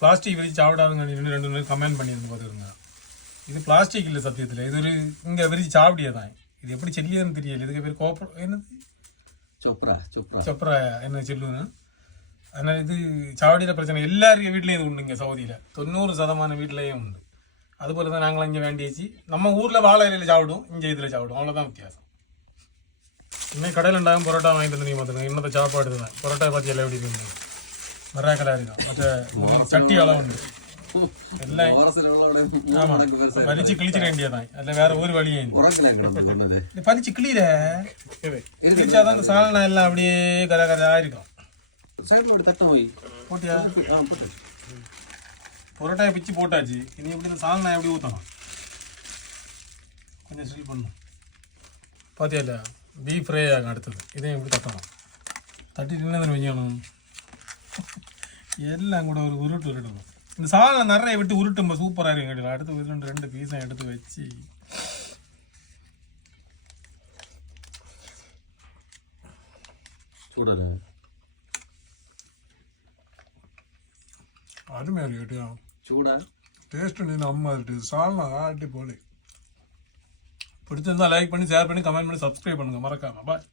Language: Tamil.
பிளாஸ்டிக் விரிச்சு சாப்பிடாதுங்க ரெண்டு பேரும் கமெண்ட் பண்ணியிருந்து பார்த்துருங்க. இது பிளாஸ்டிக் இல்லை சத்தியத்தில், இது ஒரு இங்கே விரிச்சு சாப்பிடியதான். இது எப்படி செல்லியதுன்னு தெரியல. இதுக்கு பேர் கோப்பர் என்னது சொப்ரா என்ன சொல்லுவேன்னு. அதனால் இது சாவடியில் பிரச்சனை எல்லாருக்கும் வீட்லேயும் இது உண்டு. இங்கே சவுதியில் 90% வீட்லேயும் உண்டு. அதுபோல் தான் நாங்களும் இங்கே வேண்டியாச்சு. நம்ம ஊரில் வாழை இலையில் சாப்பிடுவோம், இங்கே இதில் சாப்பிடுவோம், அவ்வளோதான் வித்தியாசம். இன்னும் கடையில் உண்டாகும் பரோட்டா வாங்கிட்டு வந்து நீங்கள் பார்த்துங்க. இன்னத்தை சாப்பாடு தான் பரோட்டா பார்த்து எல்லாம் எப்படி இருக்கு மராக்கலாக இருக்கும். மற்ற சட்டி அளவு உண்டு எல்லாம். ஆமாம், பறிச்சு கிழிச்சிட வேண்டியதான். அதில் வேற ஒரு வழியே பறிச்சு கிளியில கிழிச்சாதான் அந்த சாலனா எல்லாம் அப்படியே கரகரையாக இருக்கும். போட்டியா பரோட்டாயை பிச்சு போட்டாச்சு. இனி எப்படி இந்த சாலனா எப்படி ஊற்றணும் கொஞ்சம் ஸ்டில் பண்ணணும். பார்த்தியா இல்லையா பீஃப் ஃப்ரை ஆகும். அடுத்தது இதையும் எப்படி தட்டணும். தட்டிட்டு என்ன வைக்கணும் எல்லாம் கூட ஒரு உருட்டணும். இந்த சாலை நிறைய விட்டு உருட்டும்ப சூப்பராக இருக்கும். கேட்டல அடுத்து ரெண்டு பீஸும் எடுத்து வச்சு சூடல அருமையாக இருக்கு. கேட்டியா சூடா டேஸ்ட்டு நீ நம்ம சால்னா ஆட்டி போலே. பிடிச்சிருந்தா லைக் பண்ணி ஷேர் பண்ணி கமெண்ட் பண்ணி சப்ஸ்கிரைப் பண்ணுங்கள் மறக்காமல். பாய்.